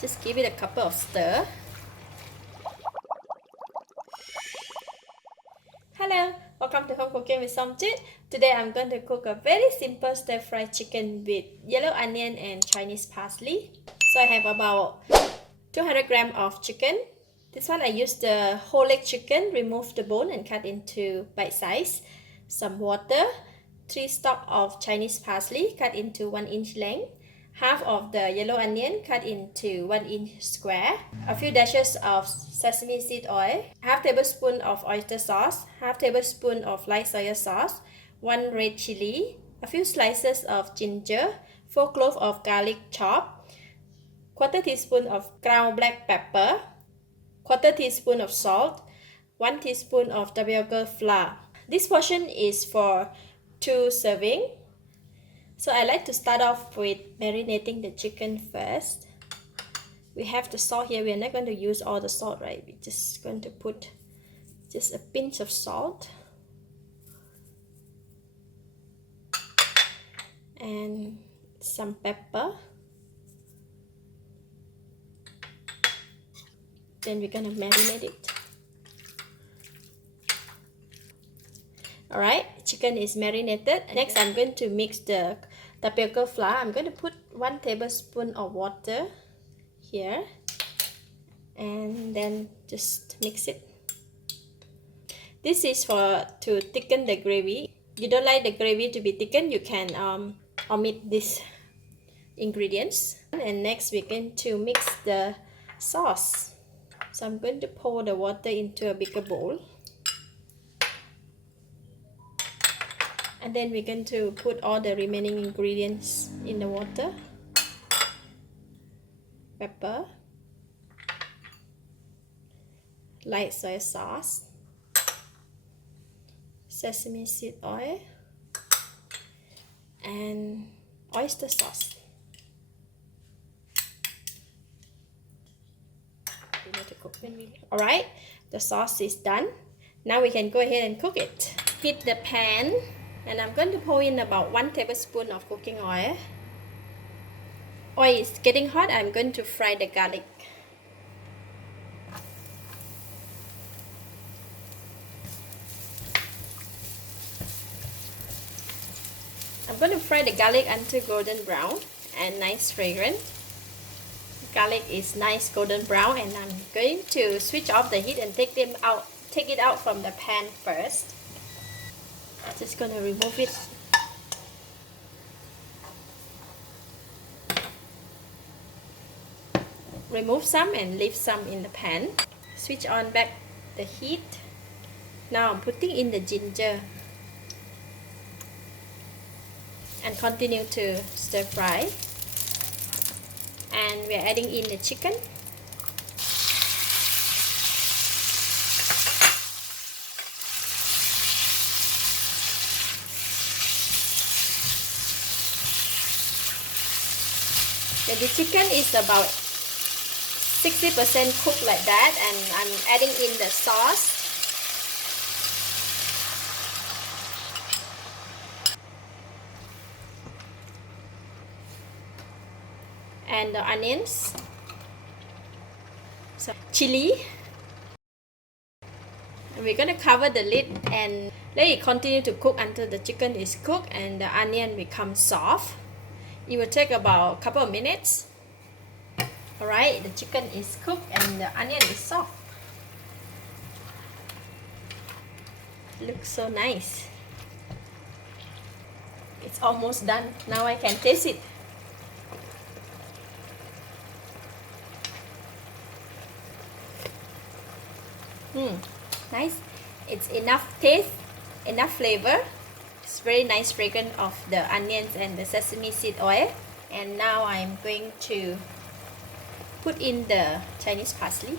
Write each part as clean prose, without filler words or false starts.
Just give it a couple of stir. Hello, welcome to Home Cooking with Somjit. Today I'm going to cook a very simple stir-fried chicken with yellow onion and Chinese parsley. So I have about 200 grams of chicken. This one I used the whole leg chicken, remove the bone and cut into bite size. Some water, 3 stalks of Chinese parsley cut into 1-inch length. Half of the yellow onion cut into 1-inch square, a few dashes of sesame seed oil, half tablespoon of oyster sauce, half tablespoon of light soy sauce, 1 red chilli, a few slices of ginger, 4 cloves of garlic chopped, quarter teaspoon of ground black pepper, quarter teaspoon of salt, 1 teaspoon of tapioca flour. This portion is for 2 serving. So I like to start off with marinating the chicken first. We have the salt here. We are not going to use all the salt, right? We're just going to put just a pinch of salt. And some pepper. Then we're going to marinate it. Alright, chicken is marinated. Next, I'm going to mix the tapioca flour. I'm going to put 1 tablespoon of water here and then just mix it. This is to thicken the gravy. If you don't like the gravy to be thickened, you can omit these ingredients. And next, we're going to mix the sauce. So I'm going to pour the water into a bigger bowl. And then we're going to put all the remaining ingredients in the water. Pepper, light soy sauce, sesame seed oil, and oyster sauce. Alright, the sauce is done. Now we can go ahead and cook it. Heat the pan. And I'm going to pour in about 1 tablespoon of cooking oil. Oil is getting hot. I'm going to fry the garlic. I'm going to fry the garlic until golden brown and nice fragrant. Garlic is nice golden brown, and I'm going to switch off the heat and take it out from the pan first. Just gonna remove it. Remove some and leave some in the pan. Switch on back the heat. Now I'm putting in the ginger and continue to stir fry. And we're adding in the chicken. The chicken is about 60% cooked like that, and I'm adding in the sauce. And the onions. So chilli. And we're going to cover the lid and let it continue to cook until the chicken is cooked and the onion becomes soft. It will take about a couple of minutes. Alright, the chicken is cooked and the onion is soft. Looks so nice. It's almost done. Now I can taste it. Nice. It's enough taste, enough flavor. It's very nice fragrance of the onions and the sesame seed oil. And now I'm going to put in the Chinese parsley.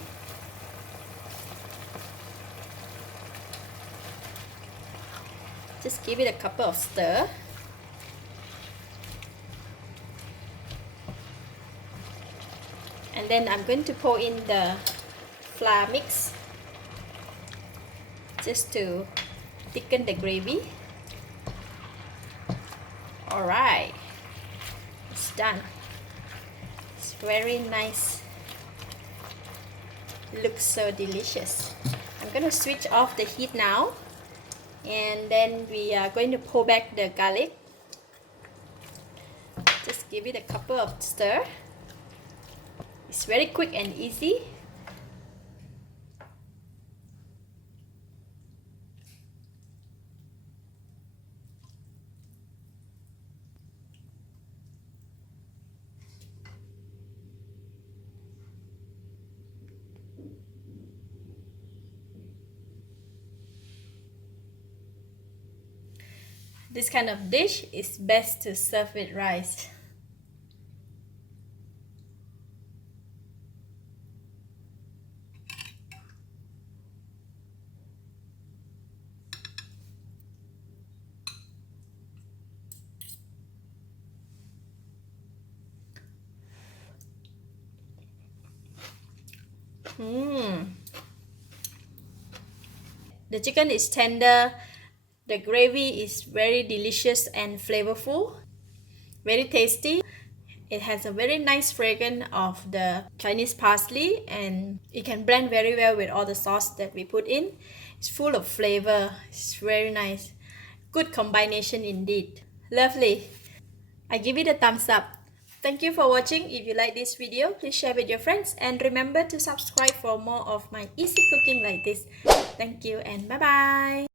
Just give it a couple of stir. And then I'm going to pour in the flour mix just to thicken the gravy. Alright, it's done. It's very nice It looks so delicious. I'm gonna switch off the heat now, and then we are going to pull back the garlic. Just give it a couple of stir. It's very quick and easy. This kind of dish is best to serve with rice. The chicken is tender. The gravy is very delicious and flavorful. Very tasty. It has a very nice fragrance of the Chinese parsley, and it can blend very well with all the sauce that we put in. It's full of flavor. It's very nice. Good combination indeed. Lovely. I give it a thumbs up. Thank you for watching. If you like this video, please share with your friends, and remember to subscribe for more of my easy cooking like this. Thank you and bye bye.